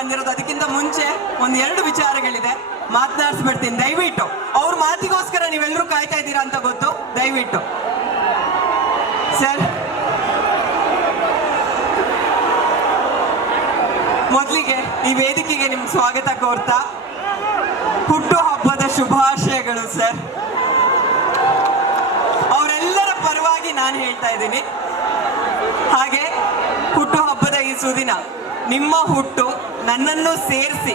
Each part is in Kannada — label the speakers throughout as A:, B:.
A: ಬಂದಿರೋದು. ಅದಕ್ಕಿಂತ ಮುಂಚೆ ಒಂದ್ ಎರಡು ವಿಚಾರಗಳಿದೆ. ಮಾತನಾಡಿಸ್ಬಿಡ್ತೀನಿ. ದಯವಿಟ್ಟು. ಅವ್ರ ಮಾತಿಗೋಸ್ಕರ ನೀವೆಲ್ಲರೂ ಕಾಯ್ತಾ ಇದ್ದೀರಾ ಅಂತ ಗೊತ್ತು? ದಯವಿಟ್ಟು. ಸರ್. ಮೊದಲಿಗೆ ಈ ವೇದಿಕೆಗೆ ನಿಮ್ ಸ್ವಾಗತ ಕೋರ್ತಾ. ಹುಟ್ಟು ಹಬ್ಬದ ಶುಭಾಶಯಗಳು, ಸರ್. ಅವರೆಲ್ಲರ ಪರವಾಗಿ ನಾನು ಹೇಳ್ತಾ ಇದ್ದೀನಿ. ಹಾಗೆ ಹುಟ್ಟು ಹಬ್ಬದ ಈ ಸುದಿನ ನಿಮ್ಮ ಹುಟ್ಟು ನನ್ನನ್ನು ಸೇರಿಸಿ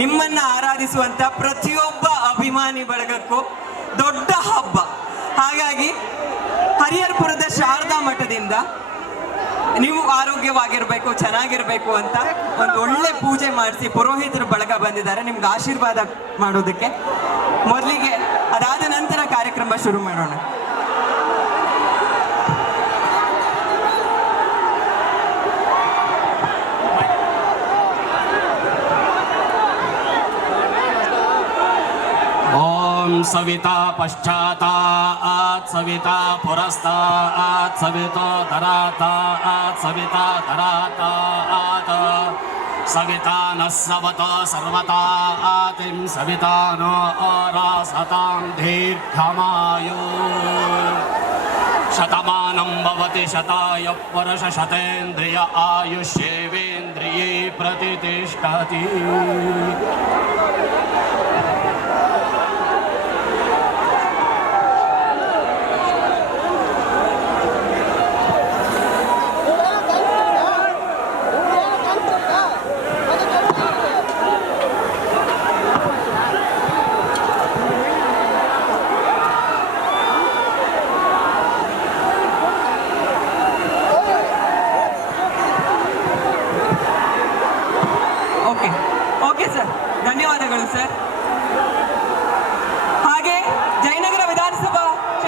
A: ನಿಮ್ಮನ್ನ ಆರಾಧಿಸುವಂತ ಪ್ರತಿಯೊಬ್ಬ ಅಭಿಮಾನಿ ಬಳಗಕ್ಕೂ ದೊಡ್ಡ ಹಬ್ಬ. ಹಾಗಾಗಿ ಹರಿಹರ್ಪುರದ ಶಾರದಾ ಮಠದಿಂದ ನೀವು ಆರೋಗ್ಯವಾಗಿರ್ಬೇಕು, ಚೆನ್ನಾಗಿರ್ಬೇಕು ಅಂತ ಒಂದು ಒಳ್ಳೆ ಪೂಜೆ ಮಾಡಿಸಿ ಪುರೋಹಿತರು ಬಳಗ ಬಂದಿದ್ದಾರೆ. ನಿಮ್ಗೆ ಆಶೀರ್ವಾದ ಮಾಡೋದಕ್ಕೆ ಮೊದಲಿಗೆ ಅದಾದ ನಂತರ ಕಾರ್ಯಕ್ರಮ ಶುರು ಮಾಡೋಣ.
B: सविता पश्चातात् सविता पुरस्तात् सवितो धरातात् सविता धरातात्। सविता नः सवतो सर्वतातिं सविता नो रासतां दीर्घमायु। शतमानं भवति शताय पुरुषशतेन्द्रिय आयुष्येवेन्द्रिये प्रतितिष्ठति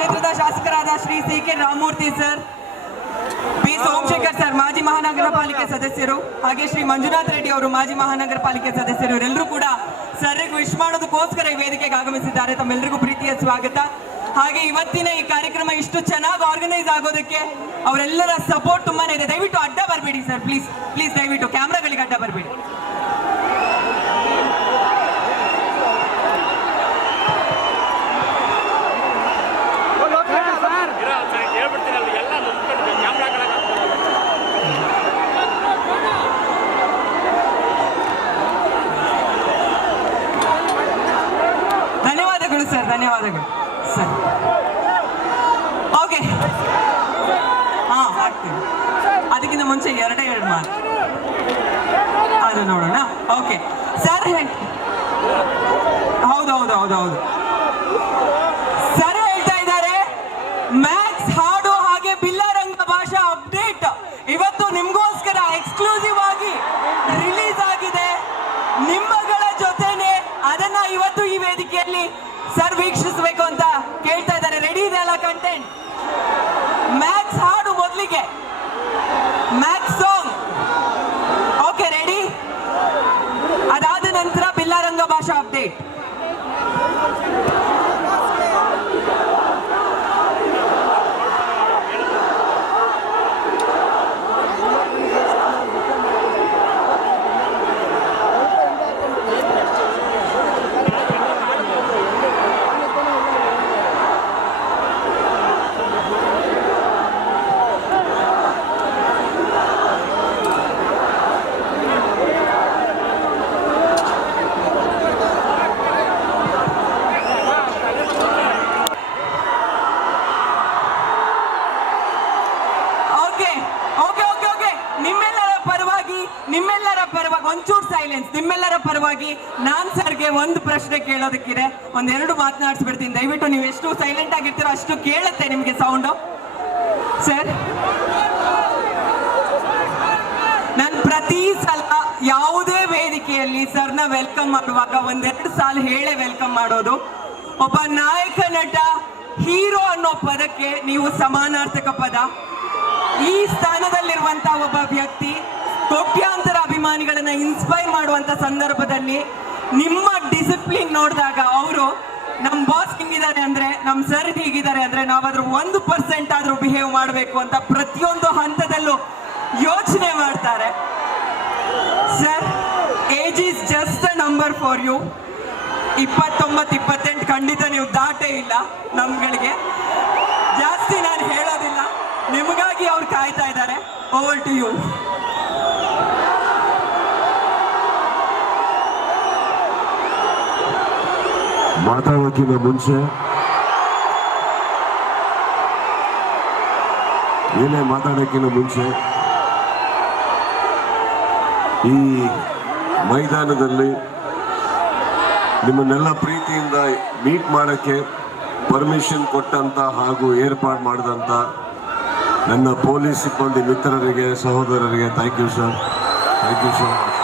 A: ಕ್ಷೇತ್ರದ ಶಾಸಕರಾದ Shri C K Ramamurthy sir B Somashekar sir, ಮಾಜಿ ಮಹಾನಗರ ಪಾಲಿಕೆ ಸದಸ್ಯರು, ಹಾಗೆ ಶ್ರೀ ಮಂಜುನಾಥ್ ರೆಡ್ಡಿ ಅವರು ಮಾಜಿ ಮಹಾನಗರ ಪಾಲಿಕೆ ಸದಸ್ಯರು ಇವರೆಲ್ಲರೂ ಕೂಡ ಸರ್ಗೆ ವಿಶ್ ಮಾಡೋದಕ್ಕೋಸ್ಕರ ಈ ವೇದಿಕೆಗೆ ಆಗಮಿಸಿದ್ದಾರೆ. ತಮ್ಮೆಲ್ಲರಿಗೂ ಪ್ರೀತಿಯ ಸ್ವಾಗತ. ಹಾಗೆ ಇವತ್ತಿನ ಈ ಕಾರ್ಯಕ್ರಮ ಇಷ್ಟು ಚೆನ್ನಾಗಿ ಆರ್ಗನೈಸ್ ಆಗೋದಕ್ಕೆ ಅವರೆಲ್ಲರ ಸಪೋರ್ಟ್ ತುಂಬಾನೇ ಇದೆ. ದಯವಿಟ್ಟು ಅಡ್ಡ ಬರಬೇಡಿ ಸರ್ ಪ್ಲೀಸ್ ಪ್ಲೀಸ್ ದಯವಿಟ್ಟು. ಕ್ಯಾಮ್ರಾಗಳಿಗೆ ಅಡ್ಡ ಬರಬೇಡಿ. ಸರ್. ಓಕೆ ಹಾ, ಹಾಕ್ತೀನಿ. ಅದಕ್ಕಿಂತ ಮುಂಚೆ ಎರಡೇ ಎರಡು ಮಾತು ಅದು ನೋಡೋಣ. ಓಕೆ ಸರ್ ಹೌದು ಹೌದು ಹೌದು ಹೌದು ಸರ್ ಹೇಳ್ತಾ ಇದ್ದಾರೆ. ಮ್ಯಾಕ್ಸ್ ಹಾಡು ಹಾಗೆ ಬಿಲ್ಲರಂಗ ಭಾಷಾ ಅಪ್ಡೇಟ್ ಇವತ್ತು ನಿಮ್ಗೋಸ್ಕರ ಎಕ್ಸ್ಕ್ಲೂಸಿವ್ ಆಗಿ ರಿಲೀಸ್ ಆಗಿದೆ ನಿಮ್ಮಗಳ ಜೊತೆನೆ ಅದನ್ನ ಇವತ್ತು ಈ ವೇದಿಕೆಯಲ್ಲಿ ಸರ್ ವೀಕ್ಷಿಸಬೇಕು ಅಂತ ಕೇಳ್ತಾ ಇದ್ದಾರೆ ರೆಡಿ ಇದೆ ಅಲ್ಲ ಕಂಟೆಂಟ್ ಮ್ಯಾಕ್ಸ್ ಹಾಡು ಮೊದಲಿಗೆ ಮ್ಯಾಕ್ಸ್ ಸಾಂಗ್ ಓಕೆ ರೆಡಿ ಅದಾದ ನಂತರ ಬಿಲ್ಲಾರಂಗ ಭಾಷಾ update okay okay okay okay ನಿಮ್ಮೆಲ್ಲರ ಪರವಾಗಿ ನಿಮ್ಮೆಲ್ಲರ ಪರವಾಗಿ ಒಂಚೂರು ಸೈಲೆನ್ಸ್ ನಿಮ್ಮೆಲ್ಲರ ಪರವಾಗಿ ನಾನ್ ಸರ್ಗೆ ಒಂದು ಪ್ರಶ್ನೆ ಕೇಳೋದಕ್ಕಿದೆ. ಒಂದೆರಡು ಮಾತನಾಡಿಸ್ಬಿಡ್ತೀನಿ. ದಯವಿಟ್ಟು ನೀವು ಎಷ್ಟು ಸೈಲೆಂಟ್ ಆಗಿರ್ತೀರೋ ಅಷ್ಟು ಕೇಳುತ್ತೆ ನಿಮಗೆ ಸೌಂಡು ಸರ್ ನಾನು ಪ್ರತಿ ಸಲ ಯಾವುದೇ ವೇದಿಕೆಯಲ್ಲಿ ಸರ್ನ ವೆಲ್ಕಮ್ ಮಾಡುವಾಗ ಒಂದೆರಡು ಸಾಲ ಹೇಳೇ ವೆಲ್ಕಮ್ ಮಾಡೋದು. ಒಬ್ಬ ನಾಯಕ ನಟ, ಹೀರೋ ಅನ್ನೋ ಪದಕ್ಕೆ ನೀವು ಸಮಾನಾರ್ಥಕ ಪದ. ಈ ಸ್ಥಾನದಲ್ಲಿರುವಂತ ಒಬ್ಬ ವ್ಯಕ್ತಿ ಕೋಟ್ಯಾಂತರ ಅಭಿಮಾನಿಗಳನ್ನ ಇನ್ಸ್ಪೈರ್ ಮಾಡುವಂತ ಸಂದರ್ಭದಲ್ಲಿ ನಿಮ್ಮ ಡಿಸಿಪ್ಲಿನ್ ನೋಡಿದಾಗ ಅವರು ನಮ್ ಬಾಸ್ ಹಿಂಗಿದ್ದಾರೆ ಅಂದ್ರೆ, ನಮ್ ಸರ್ ಹೀಗಿದ್ದಾರೆ ಅಂದ್ರೆ ನಾವಾದ್ರೂ ಒಂದು ಪರ್ಸೆಂಟ್ ಆದ್ರೂ ಬಿಹೇವ್ ಮಾಡಬೇಕು ಅಂತ ಪ್ರತಿಯೊಂದು ಹಂತದಲ್ಲೂ ಯೋಚನೆ ಮಾಡ್ತಾರೆ. Sir age is just a number for you ಇಪ್ಪತ್ತೊಂಬತ್ತು ಇಪ್ಪತ್ತೆಂಟು ಖಂಡಿತ ನೀವು ದಾಟೇ ಇಲ್ಲ ನಮ್ಗಳಿಗೆ. ಜಾಸ್ತಿ ನಾನು ಹೇಳೋದಿಲ್ಲ. ನಿಮಗಾಗಿ ಅವ್ರು ಕಾಯ್ತಾ ಇದ್ದಾರೆ. ಓವರ್ ಟು ಯು
C: ಮಾತಾಡೋಕ್ಕಿಂತ ಮುಂಚೆ ಏನೇ ಮಾತಾಡೋಕ್ಕಿಂತ ಮುಂಚೆ ಈ ಮೈದಾನದಲ್ಲಿ ನಿಮ್ಮನ್ನೆಲ್ಲ ಪ್ರೀತಿಯಿಂದ ಮೀಟ್ ಮಾಡೋಕ್ಕೆ ಪರ್ಮಿಷನ್ ಕೊಟ್ಟಂತ ಹಾಗೂ ಏರ್ಪಾಡು ಮಾಡಿದಂಥ ನನ್ನ ಪೊಲೀಸ್ ಸಿಬ್ಬಂದಿ ಮಿತ್ರರಿಗೆ, ಸಹೋದರರಿಗೆ thank you sir thank you so much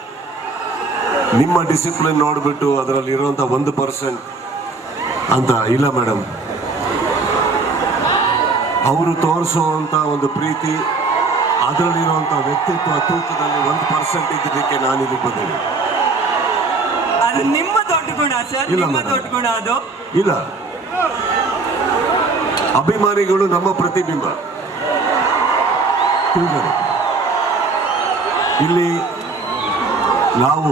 C: ನಿಮ್ಮ ಡಿಸಿಪ್ಲಿನ್ ನೋಡಿಬಿಟ್ಟು ಅದರಲ್ಲಿ ಇರುವಂತ ಒಂದು ಪರ್ಸೆಂಟ್ ಅಂತ ಇಲ್ಲ ಮೇಡಮ್ ಅವರು ತೋರಿಸುವಂತ ಒಂದು ಪ್ರೀತಿ ಅದರಲ್ಲಿರುವಂಥ ವ್ಯಕ್ತಿತ್ವ ತೂಕದಲ್ಲಿ ಒಂದು ಪರ್ಸೆಂಟ್ ಇದ್ದದಕ್ಕೆ ನಾನು ಇಲ್ಲಿ ಬಂದಿದ್ದೀನಿ.
A: ಅದು ನಿಮ್ಮ ದೊಡ್ಡ ಗುಣ ಸರ್ ನಿಮ್ಮ. ದೊಡ್ಡ ಗುಣ ಅದು.
C: ಇಲ್ಲ. ಅಭಿಮಾನಿಗಳು ನಮ್ಮ ಪ್ರತಿಬಿಂಬ. ಇಲ್ಲಿ ನಾವು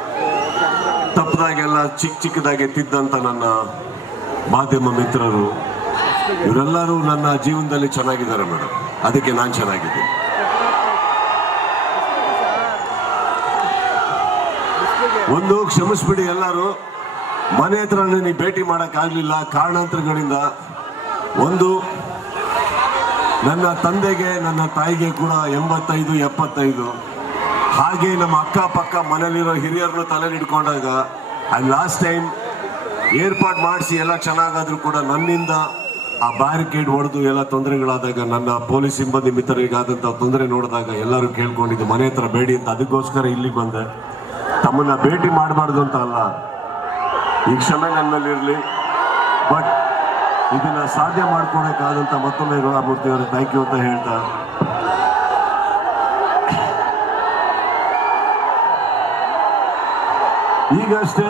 C: ತಪ್ಪದಾಗೆಲ್ಲ ಚಿಕ್ಕ ಚಿಕ್ಕದಾಗಿ ತಿದ್ದಂತ ನನ್ನ ಮಾಧ್ಯಮ ಮಿತ್ರರು, ಇವರೆಲ್ಲರೂ ನನ್ನ ಜೀವನದಲ್ಲಿ ಚೆನ್ನಾಗಿದ್ದಾರೆ ಮೇಡಮ್. ಅದಕ್ಕೆ ನಾನು ಚೆನ್ನಾಗಿದ್ದೀನಿ. ಒಂದು ಕ್ಷಮಿಸ್ಬಿಡಿ ಎಲ್ಲರೂ. ಮನೆ ಹತ್ರ ನೀವು ಭೇಟಿ ಮಾಡೋಕ್ಕಾಗಲಿಲ್ಲ. ಕಾರಣಾಂತರಗಳಿಂದ ಒಂದು, ನನ್ನ ತಂದೆಗೆ, ನನ್ನ ತಾಯಿಗೆ ಕೂಡ ಎಂಬತ್ತೈದು, ಎಪ್ಪತ್ತೈದು. ಹಾಗೆ ನಮ್ಮ ಅಕ್ಕಪಕ್ಕ ಮನೇಲಿರೋ ಹಿರಿಯರನ್ನು ತಲೆಯಲ್ಲಿ ಅಂಡ್ ಲಾಸ್ಟ್ ಟೈಮ್ ಏರ್ಪಾಡು ಮಾಡಿಸಿ ಎಲ್ಲ ಚೆನ್ನಾಗಾದರೂ ಕೂಡ ನನ್ನಿಂದ ಆ ಬ್ಯಾರಿಕೇಡ್ ಹೊಡೆದು ಎಲ್ಲ ತೊಂದರೆಗಳಾದಾಗ ನನ್ನ ಪೊಲೀಸ್ ಸಿಬ್ಬಂದಿ ಮಿತ್ರರಿಗಾದಂಥ ತೊಂದರೆ ನೋಡಿದಾಗ ಎಲ್ಲರೂ ಕೇಳ್ಕೊಂಡಿದ್ದು, ಮನೆ ಹತ್ರ ಬೇಡಿ ಅಂತ. ಅದಕ್ಕೋಸ್ಕರ ಇಲ್ಲಿಗೆ ಬಂದೆ. ತಮ್ಮನ್ನ ಭೇಟಿ ಮಾಡಬಾರ್ದು ಅಂತ ಅಲ್ಲ. ಈ ಕ್ಷಮೆ ನನ್ನಲ್ಲಿರಲಿ ಬಟ್ ಇದನ್ನ ಸಾಧ್ಯ ಮಾಡ್ಕೊಡೋಕ್ಕಾದಂಥ ಮತ್ತೊಮ್ಮೆ ಗುಣಮೂರ್ತಿ ಅವರು ಥ್ಯಾಂಕ್ ಯು ಅಂತ ಹೇಳ್ತಾ. ಈಗಷ್ಟೇ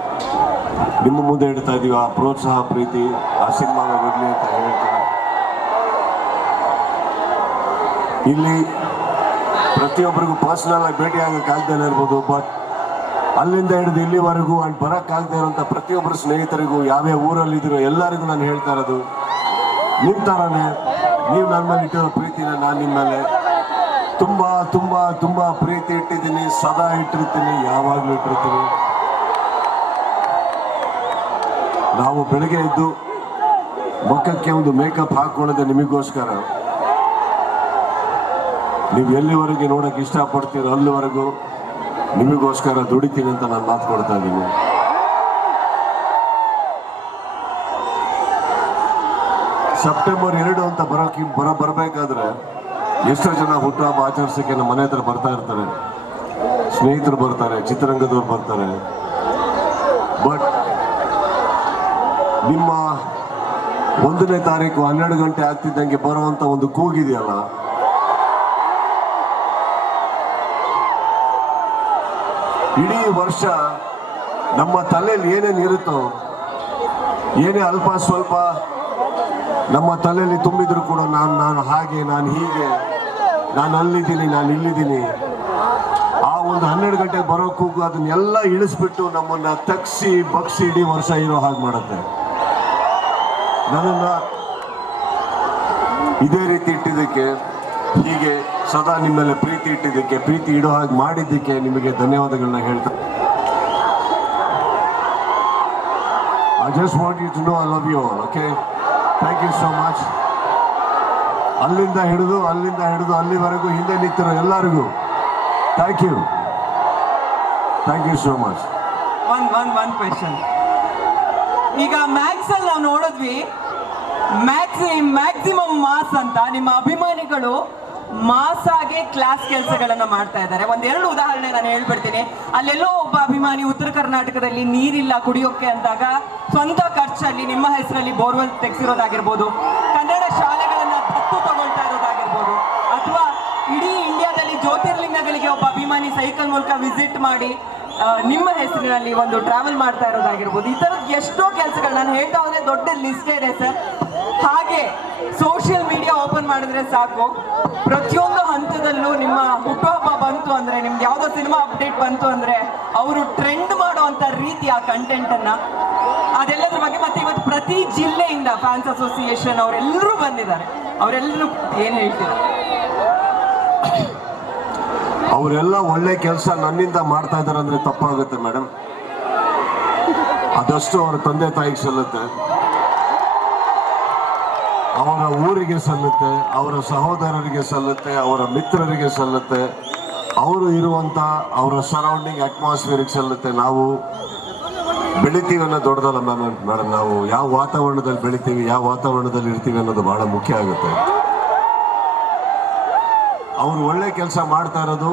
C: ನಿಮ್ಮ ಮುಂದೆ ಇಡ್ತಾ ಇದೀವಿ ಆ ಪ್ರೋತ್ಸಾಹ, ಪ್ರೀತಿ ಆ ಸಿನಿಮಾ ಬರಲಿ ಅಂತ ಹೇಳ್ತಾರೆ ಇಲ್ಲಿ ಪ್ರತಿಯೊಬ್ಬರಿಗೂ ಪರ್ಸನಲ್ ಆಗಿ ಭೇಟಿ ಆಗಕ್ಕಾಗದೇ ಇರ್ಬೋದು ಬಟ್ ಅಲ್ಲಿಂದ ಹಿಡಿದು ಇಲ್ಲಿವರೆಗೂ ಅಂಡ್ ಬರೋಕ್ಕಾಗದೇ ಇರೋಂಥ ಪ್ರತಿಯೊಬ್ಬರ ಸ್ನೇಹಿತರಿಗೂ ಯಾವ್ಯಾವ ಊರಲ್ಲಿ ಇದ್ದೀರೋ ಎಲ್ಲರಿಗೂ ನಾನು ಹೇಳ್ತಾ ಇರೋದು ನಿಮ್ಮ ಥರನೇ ನೀವು ನನ್ನ ಮೇಲೆ ಇಟ್ಟಿರೋ ಪ್ರೀತಿನ ನಾನು ನಿಮ್ಮ ಮೇಲೆ ತುಂಬ ತುಂಬ ತುಂಬ ಪ್ರೀತಿ ಇಟ್ಟಿದ್ದೀನಿ, ಸದಾ ಇಟ್ಟಿರ್ತೀನಿ, ಯಾವಾಗಲೂ ಇಟ್ಟಿರ್ತೀನಿ. ನಾವು ಬೆಳಗ್ಗೆ ಎದ್ದು ಮುಖಕ್ಕೆ ಒಂದು ಮೇಕಪ್ ಹಾಕೊಳ್ಳೋದು ನಿಮಗೋಸ್ಕರ. ನೀವು ಎಲ್ಲಿವರೆಗೆ ನೋಡಕ್ಕೆ ಇಷ್ಟಪಡ್ತೀರೋ ಅಲ್ಲಿವರೆಗೂ ನಿಮಗೋಸ್ಕರ ದುಡಿತೀನಿ ಅಂತ ನಾನು ಮಾತು ಕೊಡ್ತಾ ಇದ್ದೀನಿ. ಸೆಪ್ಟೆಂಬರ್ ಎರಡು ಅಂತ ಬರೋಕೆ ಬರ ಬರಬೇಕಾದ್ರೆ ಎಷ್ಟೋ ಜನ ಹುಟ್ಟುಹಬ್ಬ ಆಚರಿಸೋಕೆ ನಮ್ಮ ಮನೆ ಹತ್ರ ಬರ್ತಾ ಇರ್ತಾರೆ. ಸ್ನೇಹಿತರು ಬರ್ತಾರೆ, ಚಿತ್ರರಂಗದವ್ರು ಬರ್ತಾರೆ. ಬಟ್ ನಿಮ್ಮ ಒಂದನೇ ತಾರೀಕು ಹನ್ನೆರಡು ಗಂಟೆ ಆಗ್ತಿದ್ದಂಗೆ ಬರುವಂತ ಒಂದು ಕೂಗಿದೆಯಲ್ಲ? ಇಡೀ ವರ್ಷ ನಮ್ಮ ತಲೆಯಲ್ಲಿ ಏನೇನು ಇರುತ್ತೋ, ಏನೇ ಅಲ್ಪ ಸ್ವಲ್ಪ ನಮ್ಮ ತಲೆಯಲ್ಲಿ ತುಂಬಿದ್ರು ಕೂಡ ನಾನು ನಾನು ಹಾಗೆ, ನಾನು ಹೀಗೆ, ನಾನು ಅಲ್ಲಿದ್ದೀನಿ, ನಾನು ಇಲ್ಲಿದ್ದೀನಿ. ಆ ಒಂದು ಹನ್ನೆರಡು ಗಂಟೆಗೆ ಬರೋ ಕೂಗು ಅದನ್ನೆಲ್ಲ ಇಳಿಸ್ಬಿಟ್ಟು ನಮ್ಮನ್ನು ತಗ್ಸಿ, ಬಗ್ಸಿ ಇಡೀ ವರ್ಷ ಇರೋ ಹಾಗೆ ಮಾಡುತ್ತೆ. ನನ್ನನ್ನ ಇದೇ ರೀತಿ ಇಟ್ಟಿದ್ದಕ್ಕೆ, ಹೀಗೆ ಸದಾ ನಿಮ್ಮಲ್ಲಿ ಪ್ರೀತಿ ಇಟ್ಟಿದ್ದಕ್ಕೆ, ಪ್ರೀತಿ ಇಡೋ ಹಾಗೆ ಮಾಡಿದ್ದಕ್ಕೆ ನಿಮಗೆ ಧನ್ಯವಾದಗಳನ್ನ ಹೇಳ್ತಾ I just want you to know I love you all okay thank you so much ಅಲ್ಲಿಂದ ಹಿಡಿದು ಅಲ್ಲಿಂದ ಹಿಡಿದು, ಅಲ್ಲಿವರೆಗೂ ಹಿಂದೆ ನಿಂತಿರೋ ಎಲ್ಲರಿಗೂ thank you thank you so much
A: one one one question ಈಗ ಮ್ಯಾಕ್ಸ್ ಅಲ್ಲಿ ನಾವು ನೋಡಿದ್ವಿ ಮ್ಯಾಕ್ಸಿ ಮ್ಯಾಕ್ಸಿಮಮ್ ಮಾಸ್ ಅಂತ ನಿಮ್ಮ ಅಭಿಮಾನಿಗಳು ಮಾಸ್ ಆಗಿ ಕ್ಲಾಸ್ ಕೆಲಸಗಳನ್ನ ಮಾಡ್ತಾ ಇದ್ದಾರೆ. ಒಂದೆರಡು ಉದಾಹರಣೆ ನಾನು ಹೇಳ್ಬಿಡ್ತೀನಿ. ಅಲ್ಲೆಲ್ಲೋ ಒಬ್ಬ ಅಭಿಮಾನಿ ಉತ್ತರ ಕರ್ನಾಟಕದಲ್ಲಿ ನೀರಿಲ್ಲ ಕುಡಿಯೋಕೆ ಅಂದಾಗ ಸ್ವಂತ ಖರ್ಚಲ್ಲಿ ನಿಮ್ಮ ಹೆಸರಲ್ಲಿ ಬೋರ್ವೆಲ್ ತೆಗೆಸಿರೋದಾಗಿರ್ಬೋದು, ಕನ್ನಡ ಶಾಲೆಗಳನ್ನ ದತ್ತು ತಗೊಳ್ತಾ ಇರೋದಾಗಿರ್ಬೋದು, ಅಥವಾ ಇಡೀ ಇಂಡಿಯಾದಲ್ಲಿ ಜ್ಯೋತಿರ್ಲಿಂಗಗಳಿಗೆ ಒಬ್ಬ ಅಭಿಮಾನಿ ಸೈಕಲ್ ಮೂಲಕ ವಿಸಿಟ್ ಮಾಡಿ ನಿಮ್ಮ ಹೆಸರಿನಲ್ಲಿ ಒಂದು ಟ್ರಾವೆಲ್ ಮಾಡ್ತಾ ಇರೋದಾಗಿರ್ಬೋದು. ಈ ಥರದ್ದು ಎಷ್ಟೋ ಕೆಲಸಗಳು. ನಾನು ಹೇಳ್ತಾ ಹೋದ್ರೆ ದೊಡ್ಡ ಲಿಸ್ಟ್ ಇದೆ ಸರ್. ಹಾಗೆ ಸೋಷಿಯಲ್ ಮೀಡಿಯಾ ಓಪನ್ ಮಾಡಿದ್ರೆ ಸಾಕು. ಪ್ರತಿಯೊಂದು ಹಂತದಲ್ಲೂ ನಿಮ್ಮ ಹುಟ್ಟುಹಬ್ಬ ಬಂತು ಅಂದ್ರೆ, ನಿಮ್ಗೆ ಯಾವುದೋ ಸಿನಿಮಾ ಅಪ್ಡೇಟ್ ಬಂತು ಅಂದ್ರೆ, ಅವರು ಟ್ರೆಂಡ್ ಮಾಡುವಂತ ಆ ಕಂಟೆಂಟ್ ಅನ್ನ. ಅದೆಲ್ಲದ್ರ ಬಗ್ಗೆ ಮತ್ತೆ ಇವತ್ತು ಪ್ರತಿ ಜಿಲ್ಲೆಯಿಂದ ಫ್ಯಾನ್ಸ್ ಅಸೋಸಿಯೇಷನ್ ಅವರೆಲ್ಲರೂ ಬಂದಿದ್ದಾರೆ. ಅವರೆಲ್ಲರೂ ಏನ್ ಹೇಳ್ತೀರಾ?
C: ಅವರೆಲ್ಲ ಒಳ್ಳೆ ಕೆಲಸ ನನ್ನಿಂದ ಮಾಡ್ತಾ ಇದ್ದಾರೆ ಅಂದ್ರೆ ತಪ್ಪಾಗುತ್ತೆ ಮೇಡಮ್ ಅದಷ್ಟು ಅವರ ತಂದೆ ತಾಯಿಗೆ ಸಲ್ಲುತ್ತೆ. ಅವರ ಊರಿಗೆ ಸಲ್ಲುತ್ತೆ, ಅವರ ಸಹೋದರರಿಗೆ ಸಲ್ಲುತ್ತೆ, ಅವರ ಮಿತ್ರರಿಗೆ ಸಲ್ಲುತ್ತೆ. ಅವರು ಇರುವಂತ ಅವರ ಸರೌಂಡಿಂಗ್ ಅಟ್ಮಾಸ್ಫಿಯರಿಗೆ ಸಲ್ಲುತ್ತೆ. ನಾವು ಬೆಳಿತೀವಿ ಅನ್ನೋ ದೊಡ್ಡದಲ್ಲ ಮ್ಯಾಮ್ ಮೇಡಮ್ ನಾವು ಯಾವ ವಾತಾವರಣದಲ್ಲಿ ಬೆಳಿತೀವಿ, ಯಾವ ವಾತಾವರಣದಲ್ಲಿ ಇರ್ತೀವಿ ಅನ್ನೋದು ಬಹಳ ಮುಖ್ಯ ಆಗುತ್ತೆ. ಅವರು ಒಳ್ಳೆ ಕೆಲಸ ಮಾಡ್ತಾ ಇರೋದು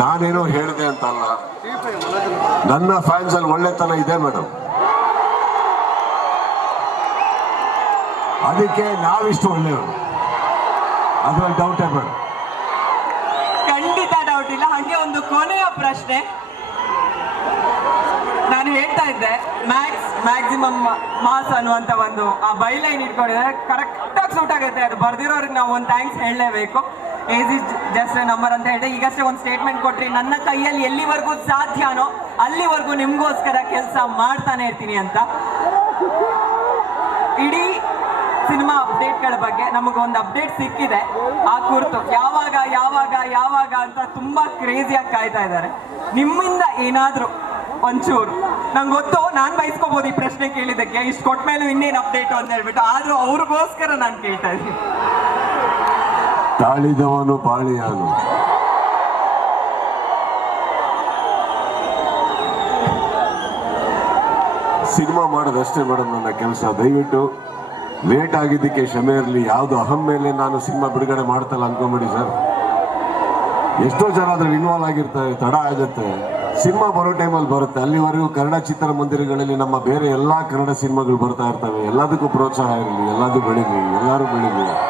C: ನಾನೇನೋ ಹೇಳಿದೆ ಅಂತ ಅಲ್ಲ ನನ್ನ ಫ್ಯಾನ್ಸ್ ಅಲ್ಲಿ ಒಳ್ಳೆತನ ಇದೆ ಮೇಡಮ್ ಅದಕ್ಕೆ ನಾವಿಷ್ಟು ಒಳ್ಳೆಯವರು. ಒಂದು ಡೌಟ್ ಬೇಡ.
A: ಖಂಡಿತ ಡೌಟ್ ಇಲ್ಲ. ಹಾಗೆ ಒಂದು ಕೊನೆಯ ಪ್ರಶ್ನೆ. ನಾನು ಹೇಳ್ತಾ ಇದ್ದೆ ಮ್ಯಾಕ್ಸ್ ಮ್ಯಾಕ್ಸಿಮಮ್ ಮಾಸ್ ಅನ್ನುವಂತ ಒಂದು ಆ ಬೈಲೈನ್ ಇಟ್ಕೊಂಡಿದ್ರೆ ಕರೆಕ್ಟ್ ಆಗಿ ಸೂಟ್ ಆಗುತ್ತೆ. ಅದು ಬರ್ದಿರೋರಿಗೆ ನಾವು ಒಂದು ಥ್ಯಾಂಕ್ಸ್ ಹೇಳಲೇಬೇಕು. ಏಜ್ ಇಸ್ ಜಸ್ಟ್ ನಂಬರ್ ಅಂತ ಹೇಳಿದೆ. ಈಗಷ್ಟೇ ಒಂದು ಸ್ಟೇಟ್ಮೆಂಟ್ ಕೊಟ್ರಿ. ನನ್ನ ಕೈಯಲ್ಲಿ ಎಲ್ಲಿವರೆಗೂ ಸಾಧ್ಯನೋ ಅಲ್ಲಿವರೆಗೂ ನಿಮಗೋಸ್ಕರ ಕೆಲಸ ಮಾಡ್ತಾನೆ ಇರ್ತೀನಿ ಅಂತ. ಇಡೀ ಸಿನಿಮಾ ಅಪ್ಡೇಟ್ಗಳ ಬಗ್ಗೆ ನಮಗೆ ಒಂದು ಅಪ್ಡೇಟ್ ಸಿಕ್ಕಿದೆ ಆ ಕುರಿತು. ಯಾವಾಗ ಯಾವಾಗ ಯಾವಾಗ ಅಂತ ತುಂಬಾ ಕ್ರೇಜಿಯಾಗಿ ಕಾಯ್ತಾ ಇದ್ದಾರೆ. ನಿಮ್ಮಿಂದ ಏನಾದರೂ ಒಂಚೂರು. ನಂಗೆ ಗೊತ್ತು, ನಾನು ಬಯಸ್ಕೋಬಹುದು ಈ ಪ್ರಶ್ನೆ ಕೇಳಿದ್ದಕ್ಕೆ. ಇಷ್ಟು ಕೊಟ್ಟ ಮೇಲೆ ಇನ್ನೇನು ಅಪ್ಡೇಟ್ ಅಂತ ಹೇಳ್ಬಿಟ್ಟು. ಆದ್ರೂ ಅವ್ರಿಗೋಸ್ಕರ ನಾನು ಕೇಳ್ತಾ ಇದ್ದೀನಿ.
C: ತಾಳಿದವನು ಬಾಳಿಯಾನು ಸಿನಿಮಾ ಮಾಡೋದಷ್ಟೇ ಮೇಡಮ್ ನನ್ನ ಕೆಲಸ. ದಯವಿಟ್ಟು ಲೇಟ್ ಆಗಿದ್ದಕ್ಕೆ ಕ್ಷಮೆ ಇರಲಿ. ಯಾವುದು ಅಹಂ ಮೇಲೆ ನಾನು ಸಿನಿಮಾ ಬಿಡುಗಡೆ ಮಾಡ್ತಲ್ಲ ಅನ್ಕೊಂಬಿಡಿ ಸರ್. ಎಷ್ಟೋ ಜನ ಅದ್ರಲ್ಲಿ ಇನ್ವಾಲ್ವ್ ಆಗಿರ್ತಾರೆ, ತಡ ಆಗುತ್ತೆ. ಸಿನಿಮಾ ಬರೋ ಟೈಮಲ್ಲಿ ಬರುತ್ತೆ. ಅಲ್ಲಿವರೆಗೂ ಕನ್ನಡ ಚಿತ್ರಮಂದಿರಗಳಲ್ಲಿ ನಮ್ಮ ಬೇರೆ ಎಲ್ಲ ಕನ್ನಡ ಸಿನಿಮಾಗಳು ಬರ್ತಾ ಇರ್ತವೆ. ಎಲ್ಲದಕ್ಕೂ ಪ್ರೋತ್ಸಾಹ ಇರಲಿ, ಎಲ್ಲದೂ ಬೆಳೀಲಿ, ಎಲ್ಲರೂ ಬೆಳೀಲಿ.